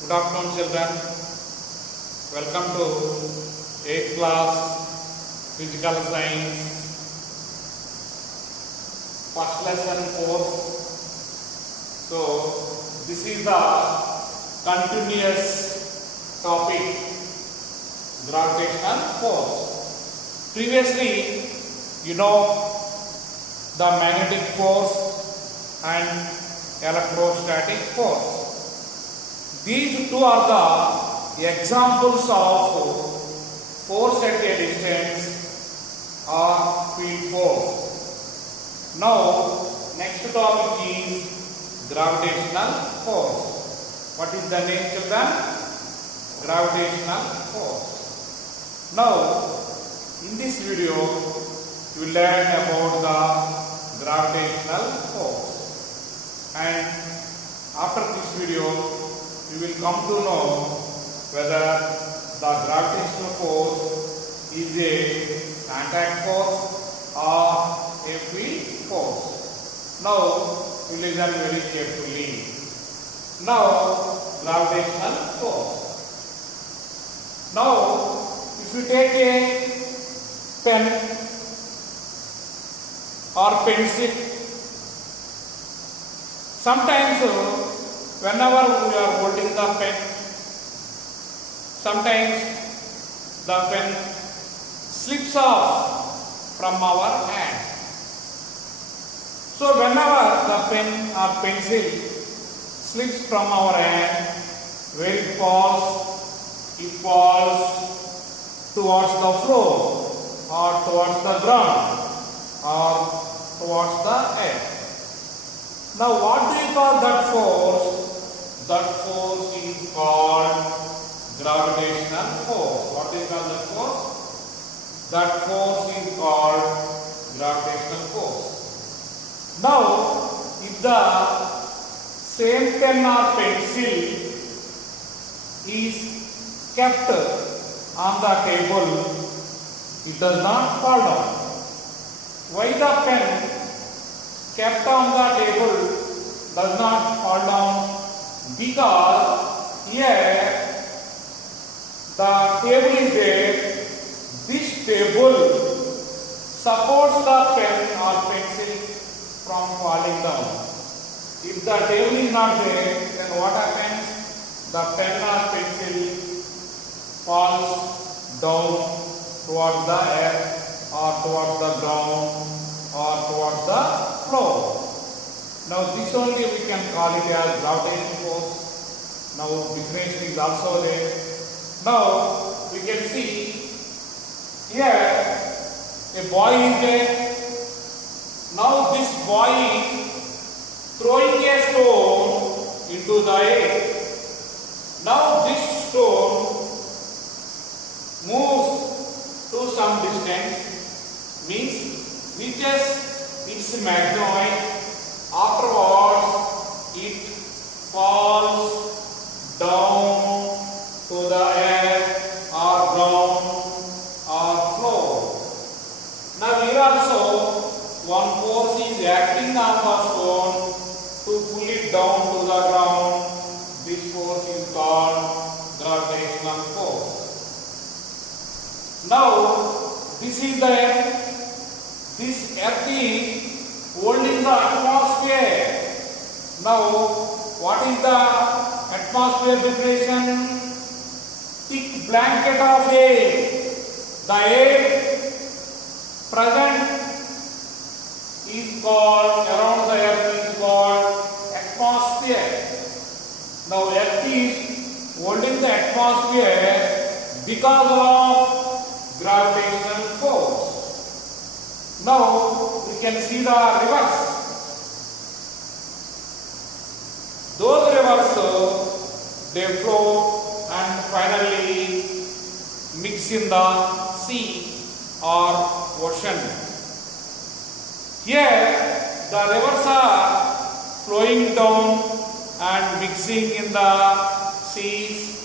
Good afternoon, children. Welcome to 8th class Physical Science first lesson course. So, this is the continuous topic, gravitational force. Previously, you know the magnetic force and electrostatic force. These two are the examples of force at a distance or field force. Now, next topic is gravitational force. What is the name, children? Gravitational force. Now, in this video, you will learn about the gravitational force. And after this video, you will come to know whether the gravitational force is a contact force or a field force. Now, you listen very carefully. Now, gravitational force. Now, if you take a pen or pencil, sometimes whenever we are holding the pen, sometimes the pen slips off from our hand. So whenever the pen or pencil slips from our hand, where it falls towards the floor or towards the ground or towards the air. Now what do you call that force? That force is called gravitational force. What do you call that force? That force is called gravitational force. Now, if the same pen or pencil is kept on the table, it does not fall down. Why the pen kept on the table does not fall down? Because here the table is there. This table supports the pen or pencil from falling down. If the table is not there, then what happens? The pen or pencil falls down towards the air or towards the ground or towards the floor. Now this only we can call it as gravitational force. Now definition is also there. Now we can see here a boy is there. Now this boy is throwing a stone into the air. Now this stone moves to some distance, means reaches its maximum height. Afterwards, it falls down to the air or ground or floor. Now here also one force is acting on the stone to pull it down to the ground. This force is called gravitational force. Now this is the earth. This earth is holding the atmosphere. Now, what is the atmosphere definition? Thick blanket of air. The air present is called, around the earth is called atmosphere. Now, earth is holding the atmosphere because of gravitational force. Now, we can see the rivers. Those rivers, they flow and finally mix in the sea or ocean. Here, the rivers are flowing down and mixing in the seas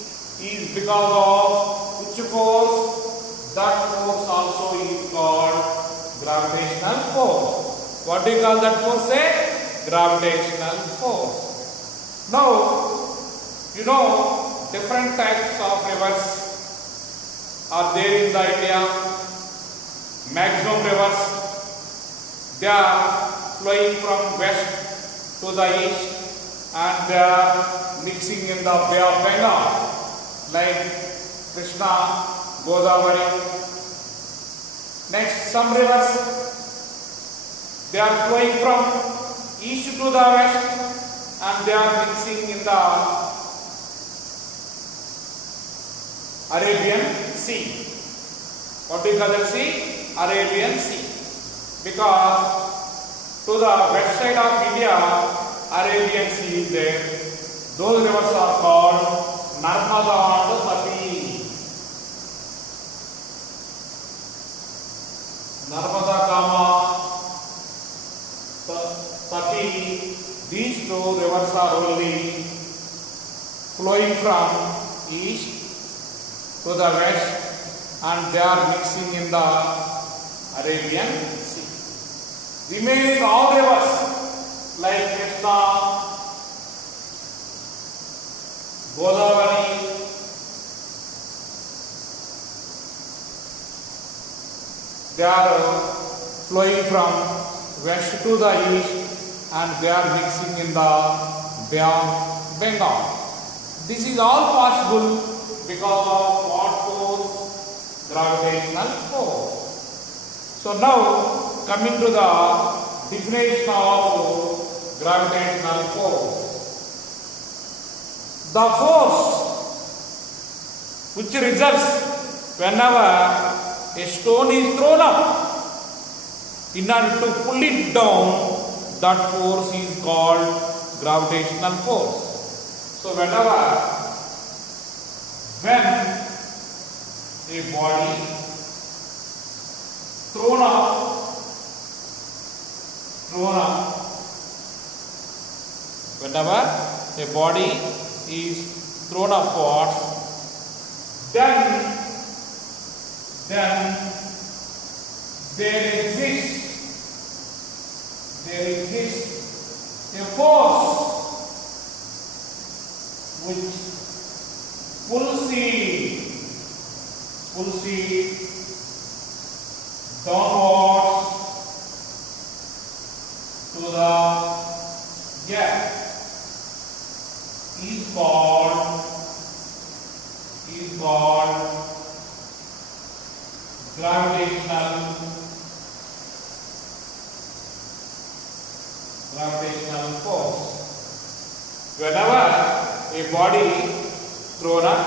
is because of which force? That force also is called gravitational force. What do you call that force? Gravitational force. Now, you know, different types of rivers are there in the India. Maximum rivers, they are flowing from west to the east and they are mixing in the Bay of Bengal like Krishna, Godavari. Next, some rivers, they are flowing from east to the west and they are mixing in the Arabian Sea. What do you call that sea? Arabian Sea. Because to the west side of India, Arabian Sea is there. Those rivers are called Narmada and Tapi. Narmada, Tapi. These two rivers are only flowing from east to the west and they are mixing in the Arabian Sea. Remaining all rivers like Krishna, Godavari, they are flowing from west to the east and they are mixing in the Bay of Bengal. This is all possible because of what force? Gravitational force. So now coming to the definition of gravitational force. The force which results whenever a stone is thrown up, in order to pull it down, that force is called gravitational force. So when a body thrown up, whenever a body is thrown upwards, then there exists a force which pulls it downwards to the gap is called gravitational force. Whenever a body thrown up,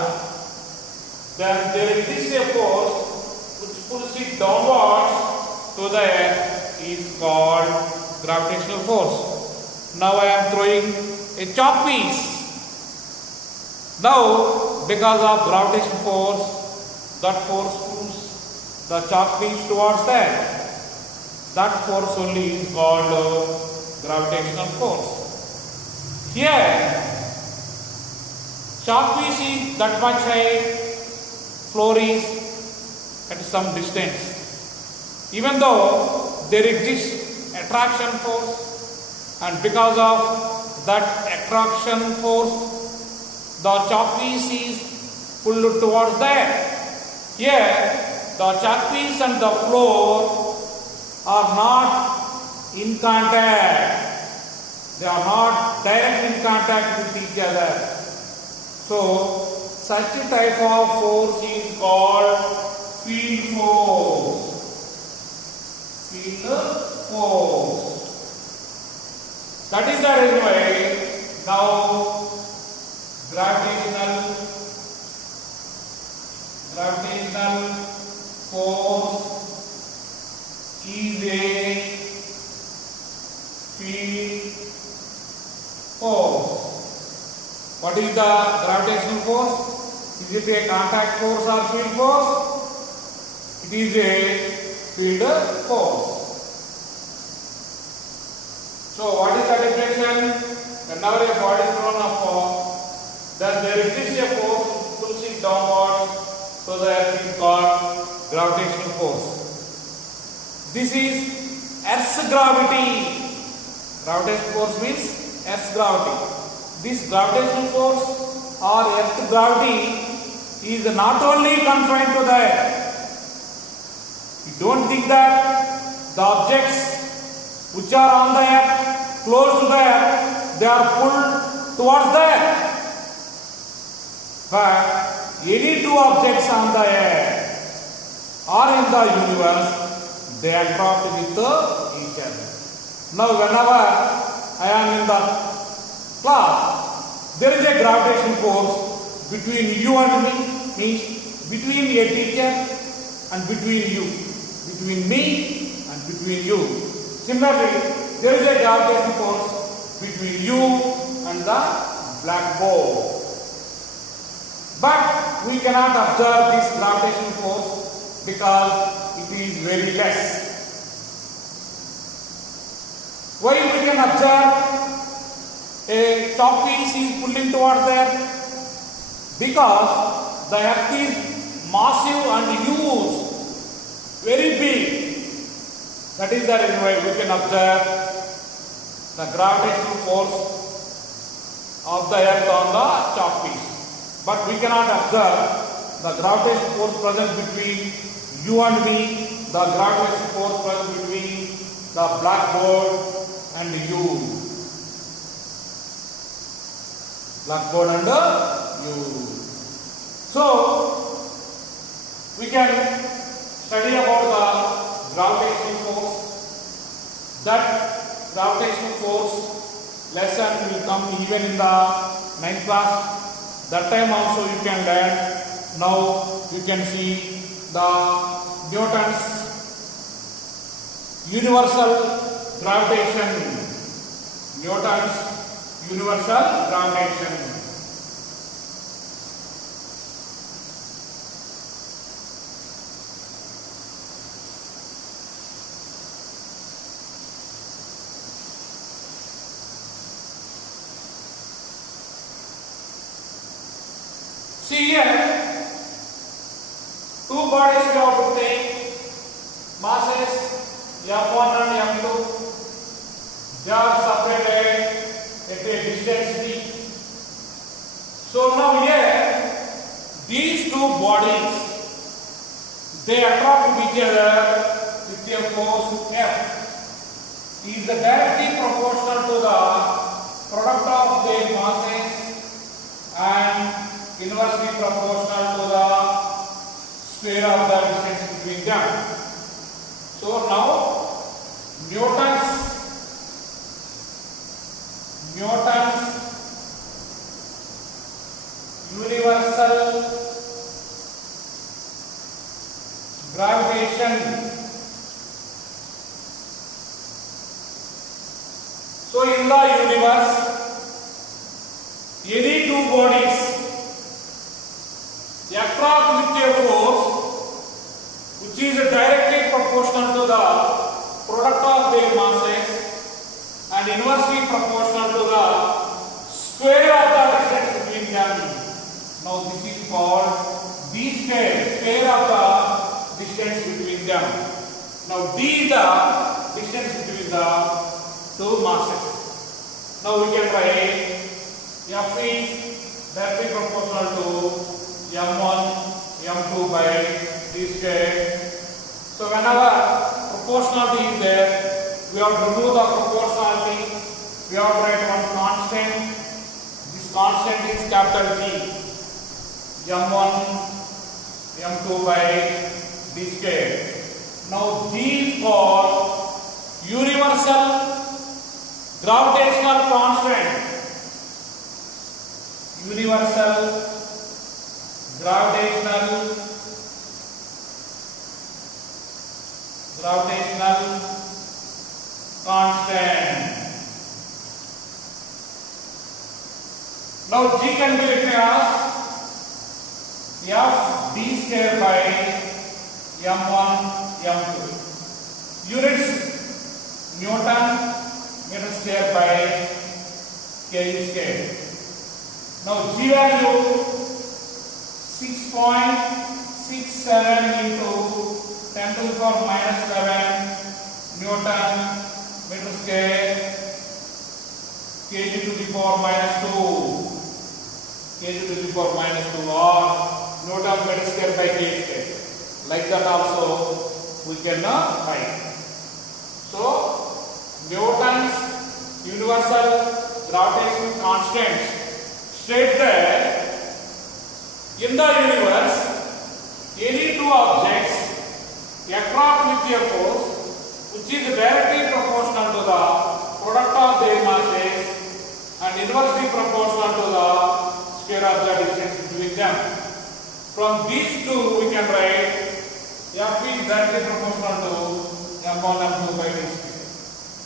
then there exists a force which pulls it downwards to the air is called gravitational force. Now I am throwing a chalk piece. Now because of gravitational force, that force pulls the chalk piece towards that. That force only is called gravitational force. Here, chalk piece is that much high, floor is at some distance. Even though there exists attraction force, and because of that attraction force, the chalk piece is pulled towards that. Here, the chalk piece and the floor are not in contact. They are not direct in contact with each other. So, such a type of force is called field force. Field force. That is the reason why now gravitational force is a field force. What is the gravitational force? Is it a contact force or field force? It is a field force. So what is the definition? Whenever a body is thrown upward, then there exists a force which pulls it downwards, so the earth is called gravitational force. This is Earth's gravity. Gravitational force means Earth's gravity. This gravitational force or earth gravity is not only confined to the earth. You don't think that the objects which are on the earth, close to the earth, they are pulled towards the earth. But any two objects on the earth or in the universe, they attract with each other. Now whenever I am in the class, there is a gravitation force between you and me, means between a teacher and between you, between me and between you. Similarly, there is a gravitation force between you and the blackboard. But we cannot observe this gravitation force because it is very less. Why we can observe a chalk piece is pulling towards there? Because the earth is massive and huge, very big. That is the reason why we can observe the gravitational force of the earth on the chalk piece. But we cannot observe the gravitational force present between you and me, the gravitational force present between the blackboard and you. Blackboard and you. So, we can study about the gravitational force. That gravitational force lesson will come even in the 9th class. That time also you can learn. Now you can see the Newton's universal gravitation. Newton's universal gravitation. See here, two bodies we have to take, masses M1 and M2. They are separated at a distance d. So now here, these two bodies, they attract each other with a force F. Is directly proportional to the product of their masses and inversely proportional to the square of the distance between them. So now Newton's universal gravitation. So in the universe, any two bodies attract with a force which is directly proportional to the product of their masses and inversely proportional to the square of the distance between them. Now this is called d square, square of the distance between them. Now d is the distance between the two masses. Now we can write F is directly proportional to M1, M2 by d square. So whenever proportionality is there, we have to remove the proportionality. We have to write one constant. This constant is capital G. M1, M2 by d square. Now G is called universal gravitational constant. Universal gravitational constant. Now G can be written as F d square by M1 M2. Units Newton meter square by kg square. Now G value 6.67 into 10 to the power minus 11 Newton meter square kg to the power minus 2. kg to the power minus 2 or Newton meter square by k square. Like that also we can write. So Newton's universal gravitational constants state that in the universe any two objects attract with a force which is directly proportional to the product of their masses and inversely proportional to the square of the distance between them. From these two we can write F is directly proportional to M1 M2 by d square.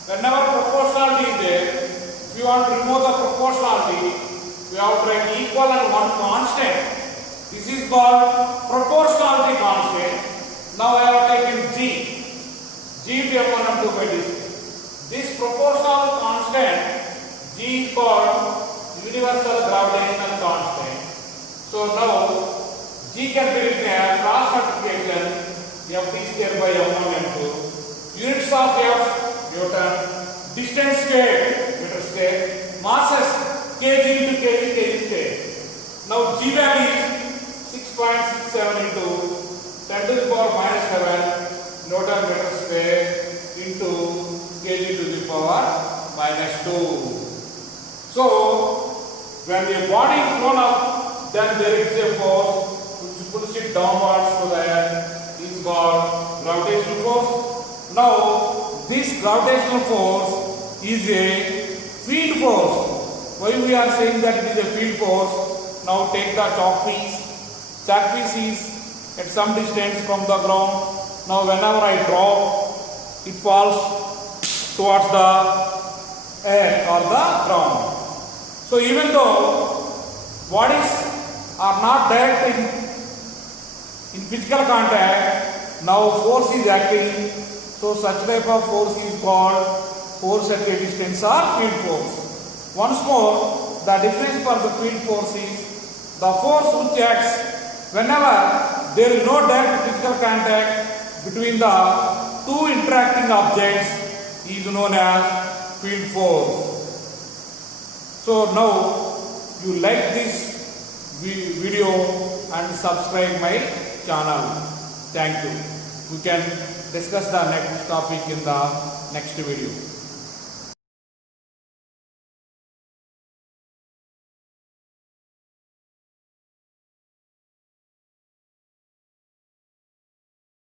Whenever proportionality is there, if you want to remove the proportionality, we have to write equal and one constant. This is called proportionality constant. Now I have taken G to M1 M2 by d square. This proportional constant G is called universal gravitational constant. So now G can be written as cross multiplication Ft square by M1 M2. Units of F Newton, distance square meter square, masses kg into kg square. Now G value is 6.67 into 10 to the power minus 7 Newton meter square into kg to the power minus 2. So when the body is thrown up, then there is a force which pulls it downwards to the earth. Is called gravitational force. Now this gravitational force is a field force. Why we are saying that it is a field force? Now take the chalk piece. Chalk piece is at some distance from the ground. Now whenever I drop, it falls towards the air or the ground. So even though bodies are not direct in physical contact, now force is acting. So such type of force is called force at a distance or field force. Once more, the difference for the field force is the force which acts whenever there is no direct physical contact between the two interacting objects is known as field force. So now you like this video and subscribe my channel. Thank you. We can discuss the next topic in the next video.